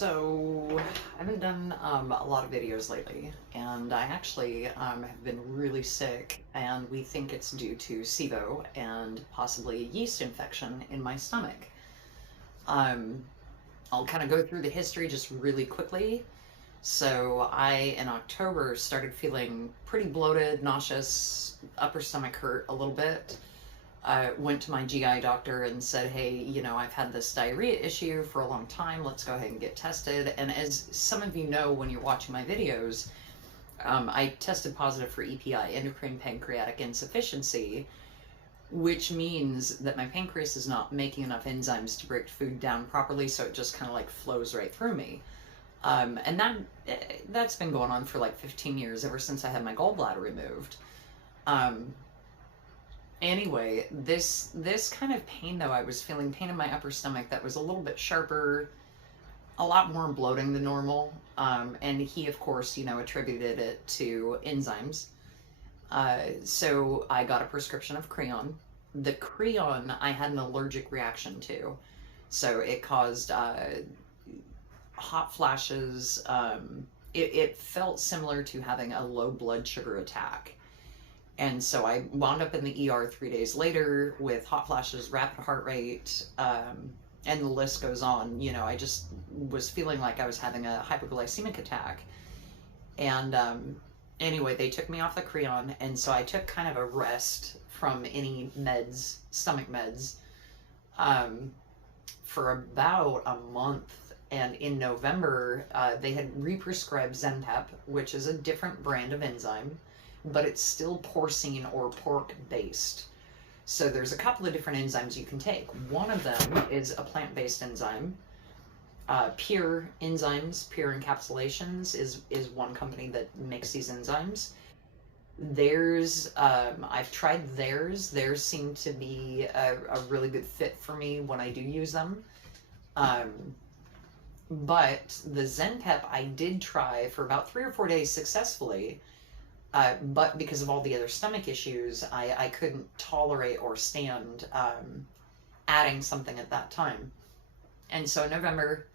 So I haven't done a lot of videos lately, and I actually have been really sick, and we think it's due to SIBO and possibly a yeast infection in my stomach. Um, I'll kind of go through the history just really quickly. So I, in October, started feeling pretty bloated, nauseous, upper stomach hurt a little bit. I went to my GI doctor and said, hey, I've had this diarrhea issue for a long time. Let's go ahead and get tested. And as some of you know, when you're watching my videos, I tested positive for EPI, endocrine pancreatic insufficiency, which means that my pancreas is not making enough enzymes to break food down properly, so it just kind of like flows right through me. And that's been going on for like 15 years, ever since I had my gallbladder removed. Anyway, this kind of pain, though, I was feeling pain in my upper stomach that was a little bit sharper, a lot more bloating than normal. And he, of course, attributed it to enzymes. So I got a prescription of Creon. The Creon I had an allergic reaction to. So it caused hot flashes. It felt similar to having a low blood sugar attack. And so I wound up in the ER 3 days later with hot flashes, rapid heart rate, and the list goes on. I just was feeling like I was having a hypoglycemic attack. And anyway, they took me off the Creon, and so I took kind of a rest from any meds, stomach meds, for about a month. And in November, they had re-prescribed Zenpep, which is a different brand of enzyme, but it's still porcine or pork based. So there's a couple of different enzymes you can take. One of them is a plant-based enzyme. Pure Enzymes, Pure Encapsulations is one company that makes these enzymes. I've tried theirs. Theirs seem to be a really good fit for me when I do use them. But the Zenpep I did try for about 3 or 4 days successfully. But because of all the other stomach issues, I couldn't tolerate or stand adding something at that time. And so in November,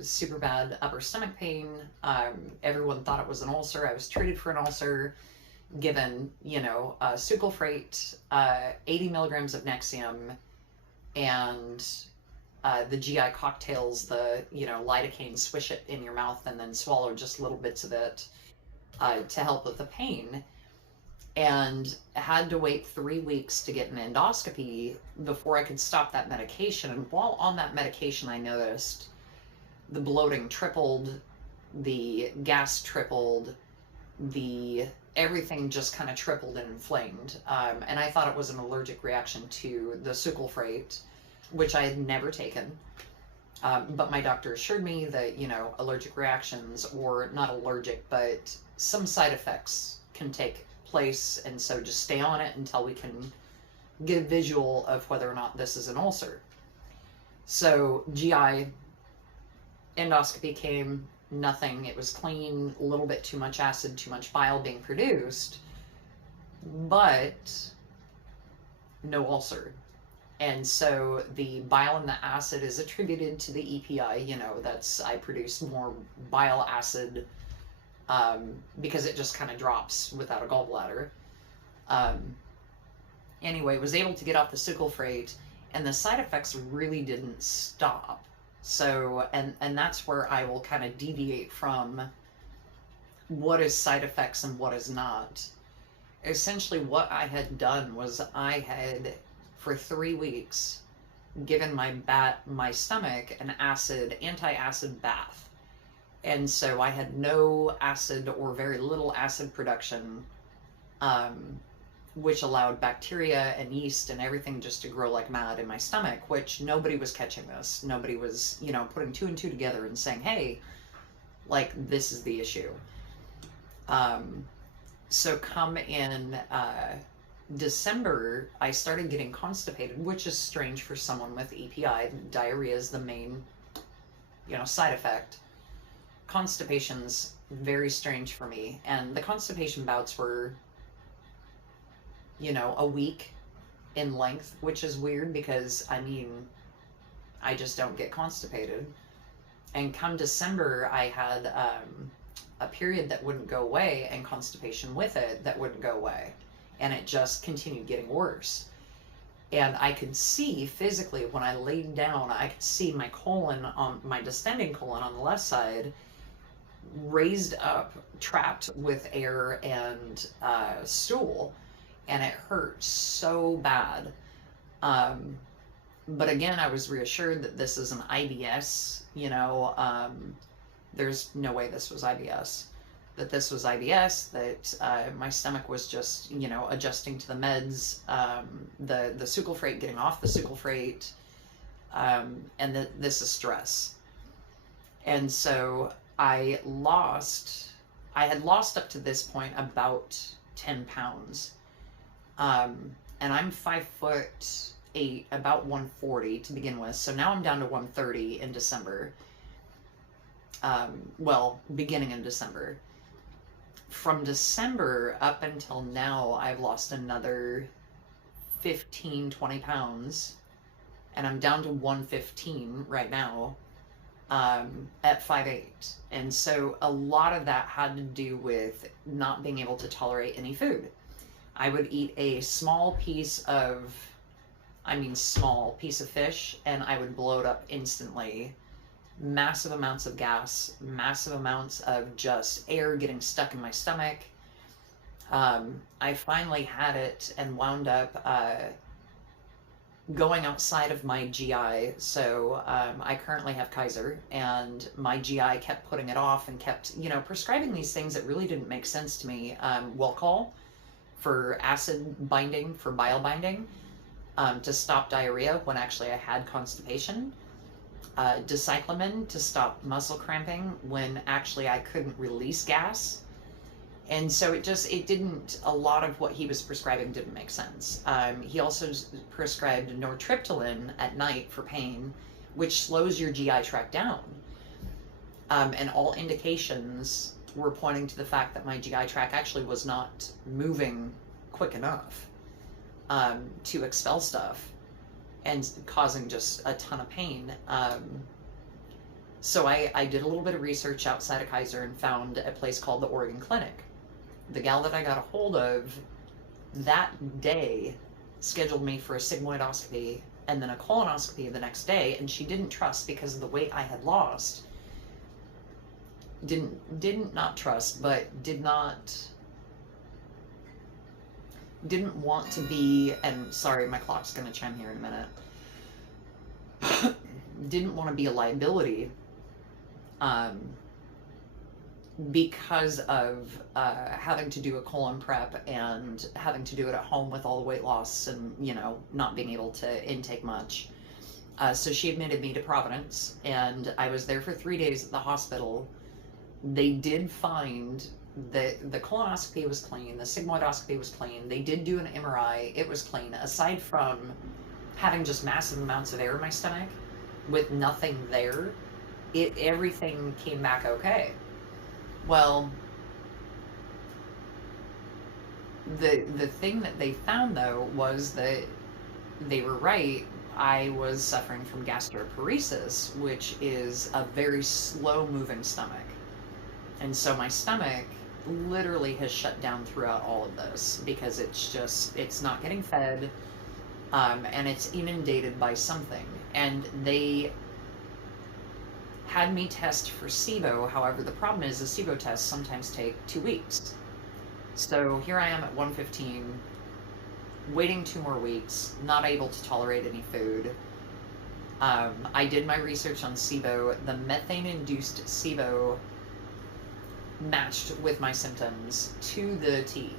super bad upper stomach pain. Everyone thought it was an ulcer. I was treated for an ulcer, given, sucralfate, 80 milligrams of Nexium, and the GI cocktails, the, lidocaine, swish it in your mouth and then swallow just little bits of it. To help with the pain, and had to wait 3 weeks to get an endoscopy before I could stop that medication. And while on that medication, I noticed the bloating tripled, the gas tripled, everything just kind of tripled and inflamed. And I thought it was an allergic reaction to the sucralfate, which I had never taken. But my doctor assured me that, allergic reactions, or not allergic, but some side effects can take place. And so just stay on it until we can get a visual of whether or not this is an ulcer. So GI endoscopy came, nothing. It was clean, a little bit too much acid, too much bile being produced, but no ulcer. And so the bile and the acid is attributed to the EPI, I produce more bile acid because it just kind of drops without a gallbladder. Anyway, was able to get off the sucralfate, and the side effects really didn't stop. So, and that's where I will kind of deviate from what is side effects and what is not. Essentially, what I had done was I had, for 3 weeks, given my stomach an anti-acid bath. And so I had no acid or very little acid production, which allowed bacteria and yeast and everything just to grow like mad in my stomach, which nobody was catching this. Nobody was, putting 2 and 2 together and saying, hey, like, this is the issue. So come in December, I started getting constipated, which is strange for someone with EPI. Diarrhea is the main, side effect. Constipation's very strange for me. And the constipation bouts were, a week in length, which is weird because, I just don't get constipated. And come December, I had a period that wouldn't go away, and constipation with it that wouldn't go away. And it just continued getting worse. And I could see physically when I laid down, I could see my colon, on my distending colon on the left side, raised up, trapped with air and stool, and it hurt so bad. But again, I was reassured that this is an IBS, there's no way this was IBS, that this was IBS, that my stomach was just, adjusting to the meds, the sucralfate, getting off the sucralfate, and that this is stress. And so I had lost up to this point about 10 pounds. And I'm 5'8", about 140 to begin with. So now I'm down to 130 in December. Beginning in December. From December up until now, I've lost another 15, 20 pounds. And I'm down to 115 right now. At 5'8". And so a lot of that had to do with not being able to tolerate any food. I would eat a small piece of fish, and I would blow it up instantly. Massive amounts of gas, massive amounts of just air getting stuck in my stomach. I finally had it and wound up going outside of my GI. So I currently have Kaiser, and my GI kept putting it off and kept, prescribing these things that really didn't make sense to me. Welchol for acid binding, for bile binding, to stop diarrhea when actually I had constipation. Dicyclamin to stop muscle cramping when actually I couldn't release gas. And so a lot of what he was prescribing didn't make sense. He also prescribed nortriptyline at night for pain, which slows your GI tract down. And all indications were pointing to the fact that my GI tract actually was not moving quick enough to expel stuff, and causing just a ton of pain. So I did a little bit of research outside of Kaiser and found a place called the Oregon Clinic. The gal that I got a hold of that day scheduled me for a sigmoidoscopy and then a colonoscopy the next day, and she didn't trust, because of the weight I had lost, didn't want to be, and sorry, my clock's gonna chime here in a minute, didn't want to be a liability, because of having to do a colon prep and having to do it at home with all the weight loss and, not being able to intake much. So she admitted me to Providence, and I was there for 3 days at the hospital. They did find that the colonoscopy was clean, the sigmoidoscopy was clean, they did do an MRI, it was clean, aside from having just massive amounts of air in my stomach with nothing there, everything came back okay. Well, the thing that they found, though, was that they were right. I was suffering from gastroparesis, which is a very slow-moving stomach. And so my stomach literally has shut down throughout all of this, because it's not getting fed, and it's inundated by something. And they had me test for SIBO. However, the problem is the SIBO tests sometimes take 2 weeks. So here I am at 115, waiting 2 more weeks, not able to tolerate any food. I did my research on SIBO. The methane-induced SIBO matched with my symptoms to the T.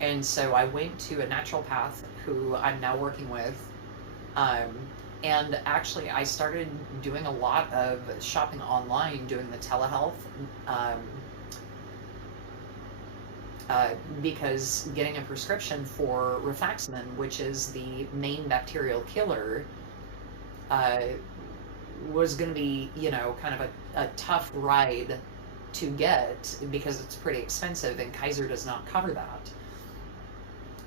And so I went to a naturopath who I'm now working with. And actually, I started doing a lot of shopping online, doing the telehealth, because getting a prescription for rifaximin, which is the main bacterial killer, was going to be, kind of a tough ride to get, because it's pretty expensive, and Kaiser does not cover that.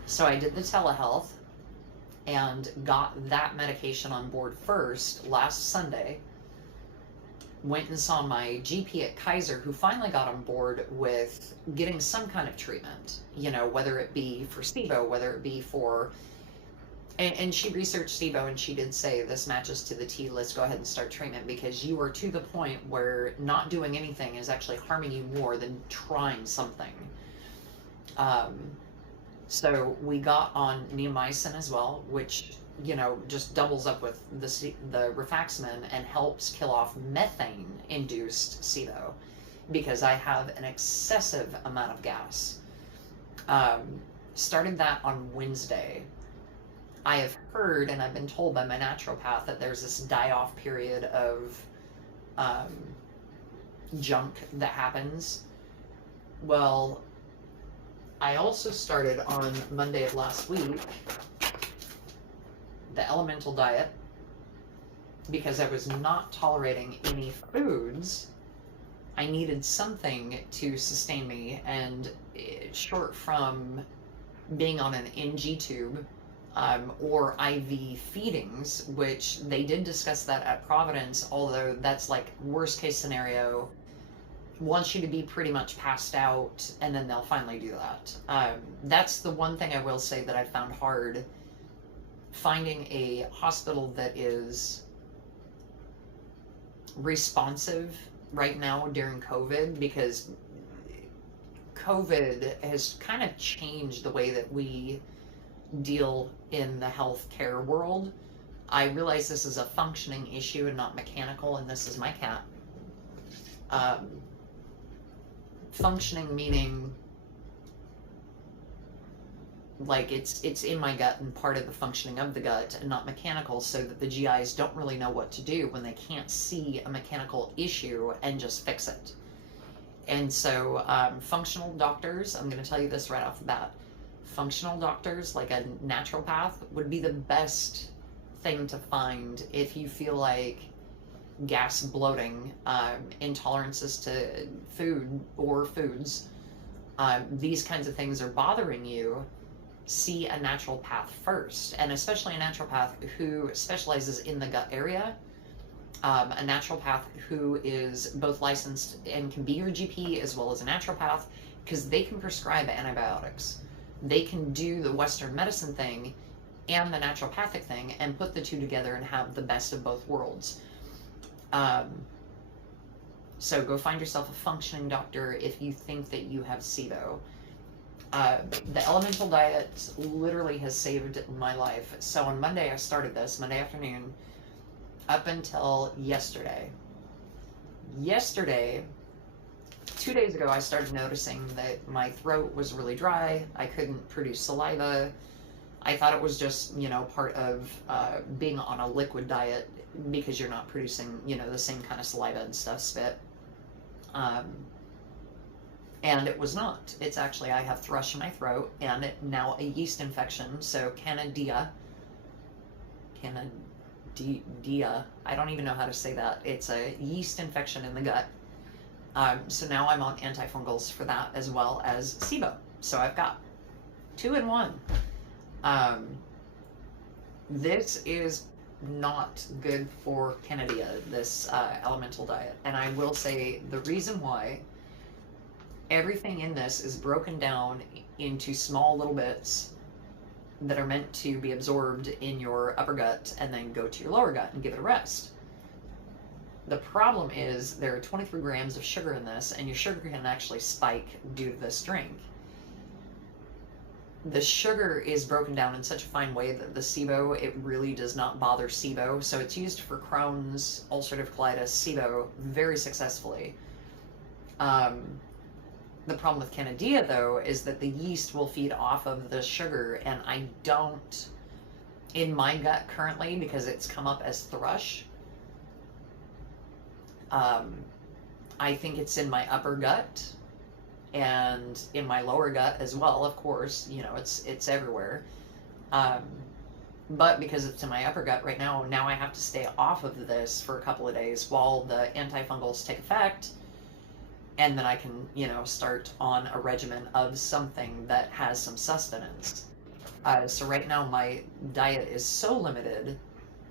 So I did the telehealth and got that medication on board first last Sunday. went and saw my GP at Kaiser, who finally got on board with getting some kind of treatment, you know, whether it be for SIBO, whether it be for, and she researched SIBO and she did say, this matches to the T, let's go ahead and start treatment, because you are to the point where not doing anything is actually harming you more than trying something. So we got on neomycin as well, which, you know, just doubles up with the rifaximin and helps kill off methane-induced SIBO, because I have an excessive amount of gas. Started that on Wednesday. I have heard, and I've been told by my naturopath, that there's this die-off period of junk that happens. Well, I also started on Monday of last week the elemental diet, because I was not tolerating any foods. I needed something to sustain me, and short from being on an NG tube or IV feedings, which they did discuss that at Providence, although that's like worst case scenario, wants you to be pretty much passed out, and then they'll finally do that. That's the one thing I will say that I found hard, finding a hospital that is responsive right now during COVID, because COVID has kind of changed the way that we deal in the healthcare world. I realize this is a functioning issue and not mechanical, and this is my cat. Functioning meaning like it's in my gut and part of the functioning of the gut, and not mechanical, so that the GIs don't really know what to do when they can't see a mechanical issue and just fix it. And so functional doctors, I'm going to tell you this right off the bat, functional doctors like a naturopath would be the best thing to find if you feel like gas, bloating, intolerances to food or foods, these kinds of things are bothering you. See a naturopath first, and especially a naturopath who specializes in the gut area, a naturopath who is both licensed and can be your GP as well as a naturopath, because they can prescribe antibiotics. They can do the Western medicine thing and the naturopathic thing and put the two together and have the best of both worlds. So go find yourself a functioning doctor if you think that you have SIBO. The elemental diet literally has saved my life. So on Monday, I started this, Monday afternoon, up until yesterday. Yesterday, 2 days ago, I started noticing that my throat was really dry. I couldn't produce saliva. I thought it was just, you know, part of being on a liquid diet, because you're not producing, you know, the same kind of saliva and stuff, spit. And it was not. It's actually, I have thrush in my throat, and now a yeast infection, so Cándida, I don't even know how to say that. It's a yeast infection in the gut. So now I'm on antifungals for that, as well as SIBO. So I've got 2 in 1. This is not good for Cándida, this elemental diet. And I will say the reason why: everything in this is broken down into small little bits that are meant to be absorbed in your upper gut and then go to your lower gut and give it a rest. The problem is there are 23 grams of sugar in this, and your sugar can actually spike due to this drink. The sugar is broken down in such a fine way that the SIBO, it really does not bother SIBO. So it's used for Crohn's, ulcerative colitis, SIBO very successfully. The problem with Cándida, though, is that the yeast will feed off of the sugar, and I don't, in my gut currently, because it's come up as thrush, I think it's in my upper gut and in my lower gut as well, of course, you know, it's everywhere. But because it's in my upper gut right now I have to stay off of this for a couple of days while the antifungals take effect. And then I can, you know, start on a regimen of something that has some sustenance. So right now my diet is so limited.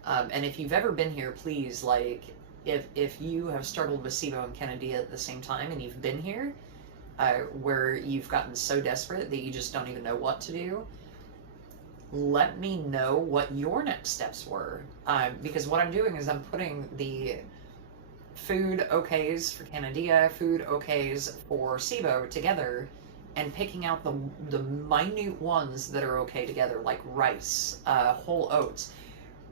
And if you've ever been here, please, like, if you have struggled with SIBO and Cándida at the same time and you've been here, where you've gotten so desperate that you just don't even know what to do, let me know what your next steps were. Because what I'm doing is I'm putting the food okays for Cándida, food okays for SIBO together, and picking out the minute ones that are okay together, like rice, whole oats,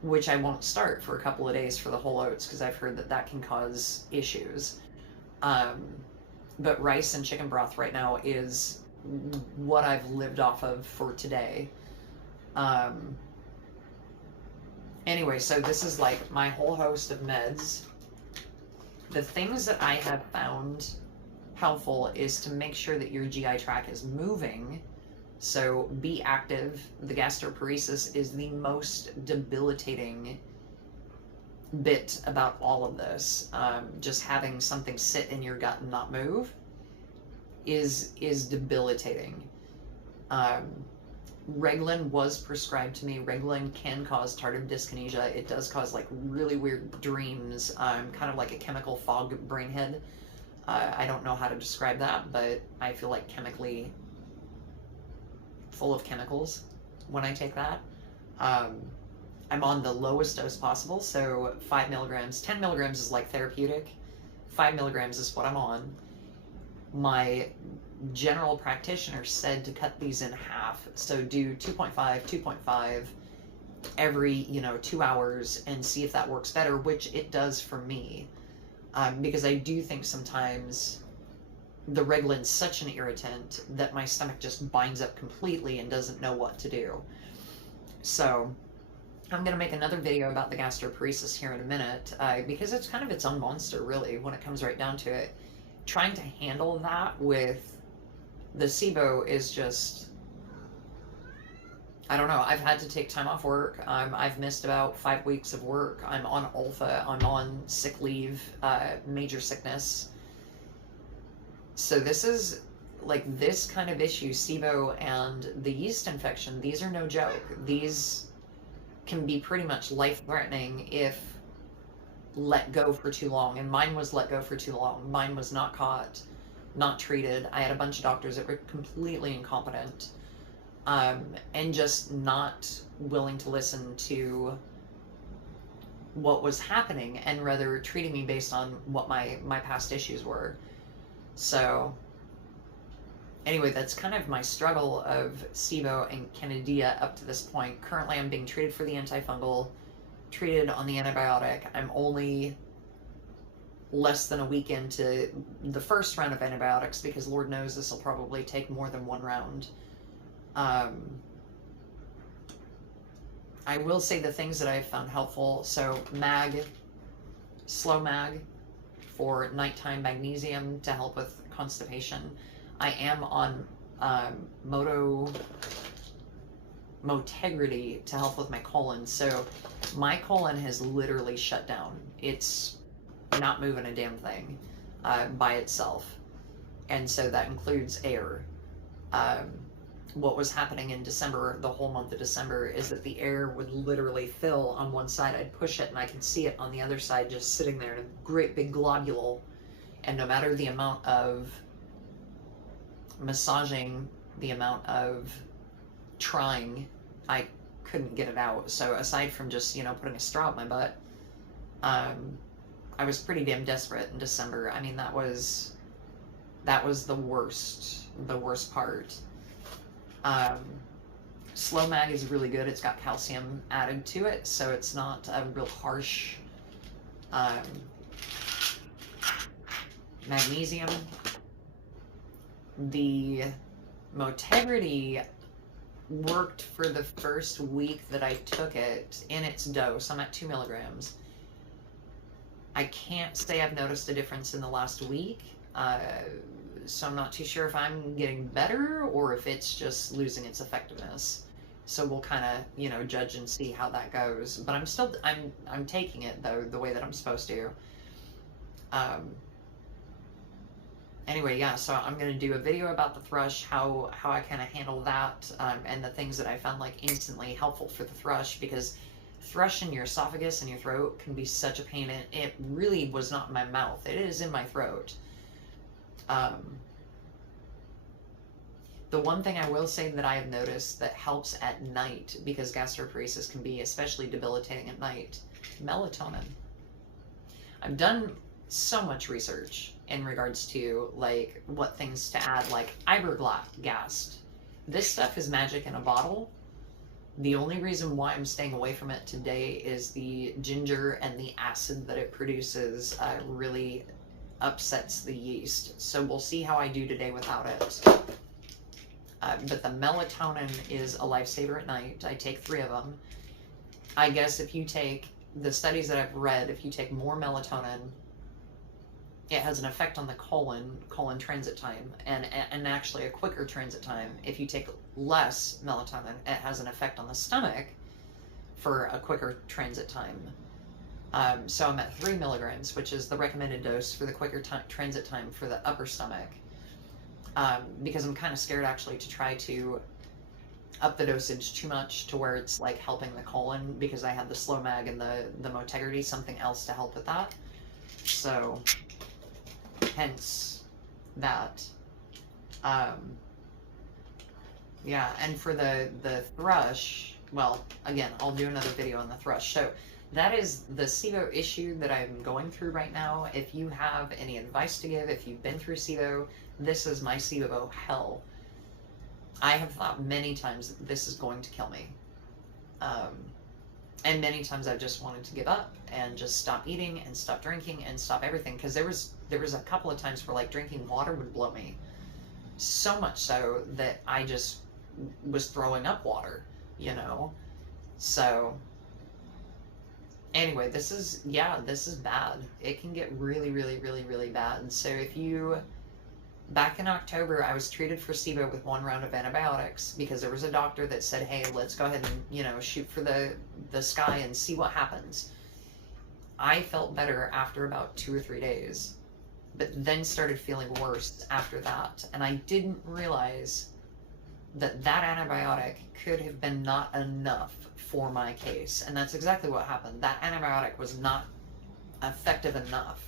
which I won't start for a couple of days for the whole oats because I've heard that that can cause issues. But rice and chicken broth right now is what I've lived off of for today. Anyway, so this is like my whole host of meds. The things that I have found helpful is to make sure that your GI tract is moving. So be active. The gastroparesis is the most debilitating bit about all of this. Just having something sit in your gut and not move is debilitating. Reglan was prescribed to me. Reglan can cause tardive dyskinesia. It does cause like really weird dreams, kind of like a chemical fog brain head. I don't know how to describe that, but I feel like chemically full of chemicals when I take that. I'm on the lowest dose possible, so 5 milligrams. 10 milligrams is like therapeutic. 5 milligrams is what I'm on. My general practitioner said to cut these in half, so do 2.5 every 2 hours and see if that works better, which it does for me, because I do think sometimes the Reglan's such an irritant that my stomach just binds up completely and doesn't know what to do. So I'm going to make another video about the gastroparesis here in a minute, because it's kind of its own monster really when it comes right down to it. Trying to handle that with the SIBO is just, I don't know. I've had to take time off work. I've missed about 5 weeks of work. I'm on alpha. I'm on sick leave, major sickness. So this is like this kind of issue, SIBO and the yeast infection. These are no joke. These can be pretty much life-threatening if let go for too long. And mine was let go for too long. Mine was not caught, not treated. I had a bunch of doctors that were completely incompetent, and just not willing to listen to what was happening and rather treating me based on what my past issues were. So anyway, that's kind of my struggle of SIBO and Cándida up to this point. Currently I'm being treated for the antifungal, treated on the antibiotic. I'm only less than a week into the first round of antibiotics because Lord knows this will probably take more than one round. I will say the things that I've found helpful. So slow mag for nighttime magnesium to help with constipation. I am on Motegrity to help with my colon. So my colon has literally shut down. It's not moving a damn thing by itself. And so that includes air. What was happening in December, the whole month of December, is that the air would literally fill on one side. I'd push it and I could see it on the other side just sitting there in a great big globule. And no matter the amount of massaging, the amount of trying, I couldn't get it out. So aside from just, putting a straw up my butt, I was pretty damn desperate in December. I mean, that was the worst part. Slow mag is really good. It's got calcium added to it, so it's not a real harsh magnesium. The Motegrity worked for the first week that I took it in its dose. I'm at 2 milligrams. I can't say I've noticed a difference in the last week. So I'm not too sure if I'm getting better or if it's just losing its effectiveness. So we'll kind of, judge and see how that goes. But I'm taking it though the way that I'm supposed to. Anyway, yeah, so I'm going to do a video about the thrush, how I kind of handle that, and the things that I found like instantly helpful for the thrush, because thrush in your esophagus and your throat can be such a pain. It really was not in my mouth. It is in my throat. The one thing I will say that I have noticed that helps at night, because gastroparesis can be especially debilitating at night, melatonin. I've done so much research in regards to like what things to add, like ibergast. This stuff is magic in a bottle. The only reason why I'm staying away from it today is the ginger and the acid that it produces really upsets the yeast. So we'll see how I do today without it. But the melatonin is a lifesaver at night. I take 3 of them. I guess if you take the studies that I've read, if you take more melatonin, it has an effect on the colon transit time, and actually a quicker transit time. If you take less melatonin, it has an effect on the stomach for a quicker transit time. So I'm at 3 milligrams, which is the recommended dose for the quicker transit time for the upper stomach. Because I'm kind of scared actually to try to up the dosage too much to where it's like helping the colon, because I have the slow mag and the motegrity, something else to help with that. So hence that. Yeah, and for the thrush, well, again, I'll do another video on the thrush. So that is the SIBO issue that I'm going through right now. If you have any advice to give, if you've been through SIBO, this is my SIBO hell. I have thought many times that this is going to kill me. And many times I've just wanted to give up and just stop eating and stop drinking and stop everything. Because there was a couple of times where like drinking water would blow me. So much so that I just was throwing up water, you know? So anyway, this is bad. It can get really, really, really, really bad. And so if you, back in October, I was treated for SIBO with 1 round of antibiotics because there was a doctor that said, hey, let's go ahead and, you know, shoot for the sky and see what happens. I felt better after about 2 or 3 days, but then started feeling worse after that. And I didn't realize that antibiotic could have been not enough for my case. And that's exactly what happened. That antibiotic was not effective enough.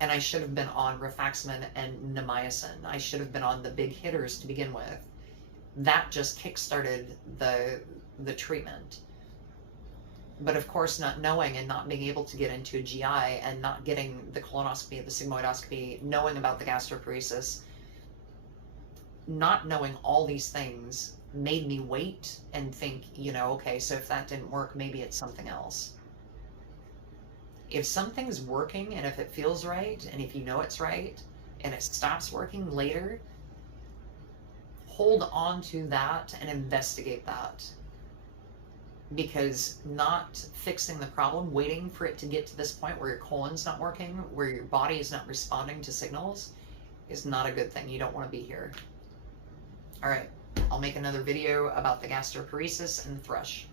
And I should have been on rifaximin and neomycin. I should have been on the big hitters to begin with. That just kick-started the treatment. But of course, not knowing and not being able to get into a GI and not getting the colonoscopy, the sigmoidoscopy, knowing about the gastroparesis, not knowing all these things made me wait and think, you know, okay, so if that didn't work, maybe it's something else. If something's working and if it feels right and if you know it's right and it stops working later, hold on to that and investigate that. Because not fixing the problem, waiting for it to get to this point where your colon's not working, where your body is not responding to signals, is not a good thing. You don't want to be here. All right, I'll make another video about the gastroparesis and the thrush.